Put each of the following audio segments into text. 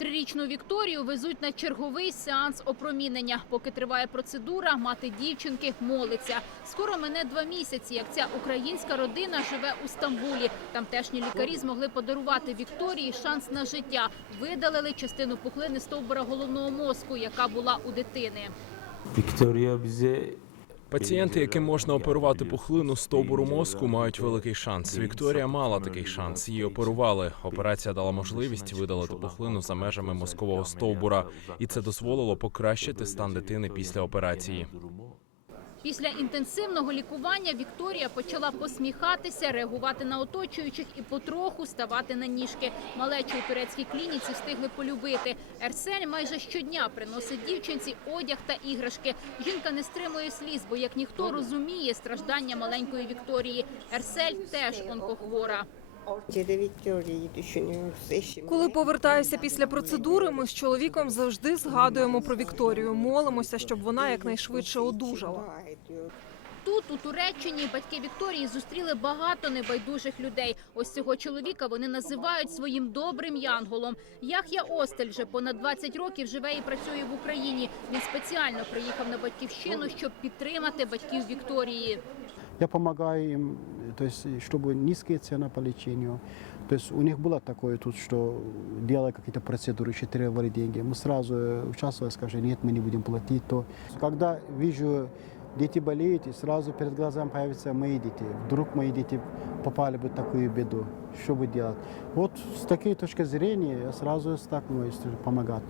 Трирічну Вікторію везуть на черговий сеанс опромінення. Поки триває процедура, мати дівчинки молиться. Скоро мине два місяці, як ця українська родина живе у Стамбулі. Тамтешні лікарі змогли подарувати Вікторії шанс на життя. Видалили частину пухлини стовбура головного мозку, яка була у дитини. Вікторія bize Пацієнти, яким можна оперувати пухлину стовбуру мозку, мають великий шанс. Вікторія мала такий шанс. Її оперували. Операція дала можливість видалити пухлину за межами мозкового стовбура, і це дозволило покращити стан дитини після операції. Після інтенсивного лікування Вікторія почала посміхатися, реагувати на оточуючих і потроху ставати на ніжки. Малечу у турецькій клініці встигли полюбити. Ерсель майже щодня приносить дівчинці одяг та іграшки. Жінка не стримує сліз, бо як ніхто розуміє страждання маленької Вікторії. Ерсель теж онкохвора. Коли повертаюся після процедури, ми з чоловіком завжди згадуємо про Вікторію. Молимося, щоб вона якнайшвидше одужала Dua ediyor. Тут, у Туреччині, батьки Вікторії зустріли багато небайдужих людей. Ось цього чоловіка вони називають своїм добрим янголом. Яхя Остель вже понад 20 років живе і працює в Україні. Він спеціально приїхав на батьківщину, щоб підтримати батьків Вікторії. Я помогаю им, то есть, чтобы низкая цена по лечению. То есть у них было такое тут, что делая какие-то процедуры, еще требовали деньги. Мы сразу э, участвовали, скажем, нет, мы не будем платить. То. Когда вижу, дети болеют, и сразу перед глазами появятся мои дети. Вдруг мои дети попали бы в такую беду. Что бы делать? Вот с такой точки зрения я сразу сталкиваюсь, помогать.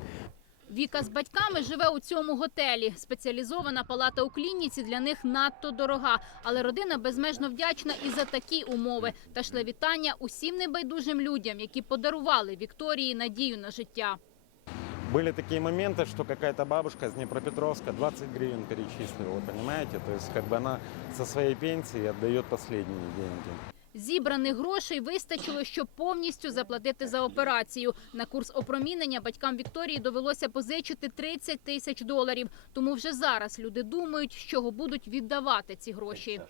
Віка з батьками живе у цьому готелі. Спеціалізована палата у клініці для них надто дорога. Але родина безмежно вдячна і за такі умови. Та шле вітання усім небайдужим людям, які подарували Вікторії надію на життя Были такие моменты, что какая-то бабушка из Днепропетровска 20 гривен перечислила, понимаете? То есть как бы она со своей пенсии отдает последние деньги. Зібраних грошей вистачило, щоб повністю заплатити за операцію. На курс опромінення батькам Вікторії довелося позичити 30 тисяч доларів. Тому вже зараз люди думають, з чого будуть віддавати ці гроші.